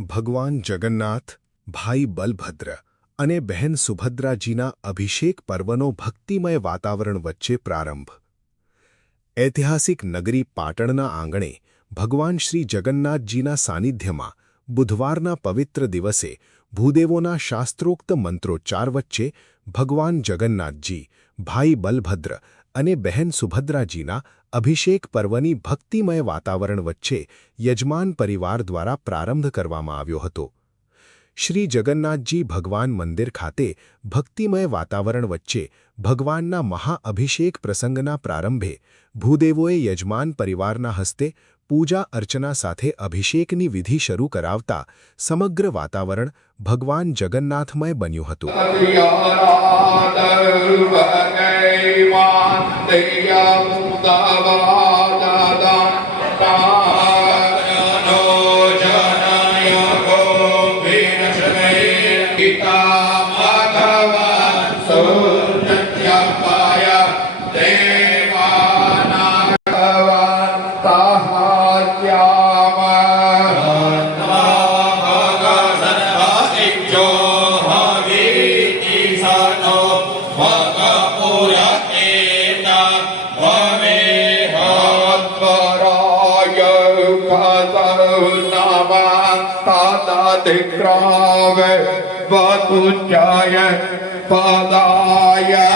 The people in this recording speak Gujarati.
ભગવાન જગન્નાથ, ભાઈ બલભદ્ર અને બહેન સુભદ્રાજીના અભિષેક પર્વનો ભક્તિમય વાતાવરણ વચ્ચે પ્રારંભ। ઐતિહાસિક નગરી પાટણના આંગણે ભગવાન શ્રી જગન્નાથજીના સાનિધ્યમાં બુધવારના પવિત્ર દિવસે ભૂદેવોના શાસ્ત્રોક્ત મંત્રોચ્ચાર વચ્ચે ભગવાન જગન્નાથજી, ભાઈ બલભદ્ર અને બહેન સુભદ્રાજીના અભિષેક પર્વની ભક્તિમય વાતાવરણ વચ્ચે યજમાન પરિવાર દ્વારા પ્રારંભ કરવામાં આવ્યો હતો। શ્રી જગન્નાથજી ભગવાન મંદિર ખાતે ભક્તિમય વાતાવરણ વચ્ચે ભગવાનના મહાઅભિષેક પ્રસંગના પ્રારંભે ભૂદેવોએ યજમાન પરિવારના હસ્તે પૂજા અર્ચના સાથે અભિષેકની વિધિ શરૂ કરાવતા સમગ્ર વાતાવરણ ભગવાન જગન્નાથમય બન્યું હતું। Grave, Vatuchaya, Padaya.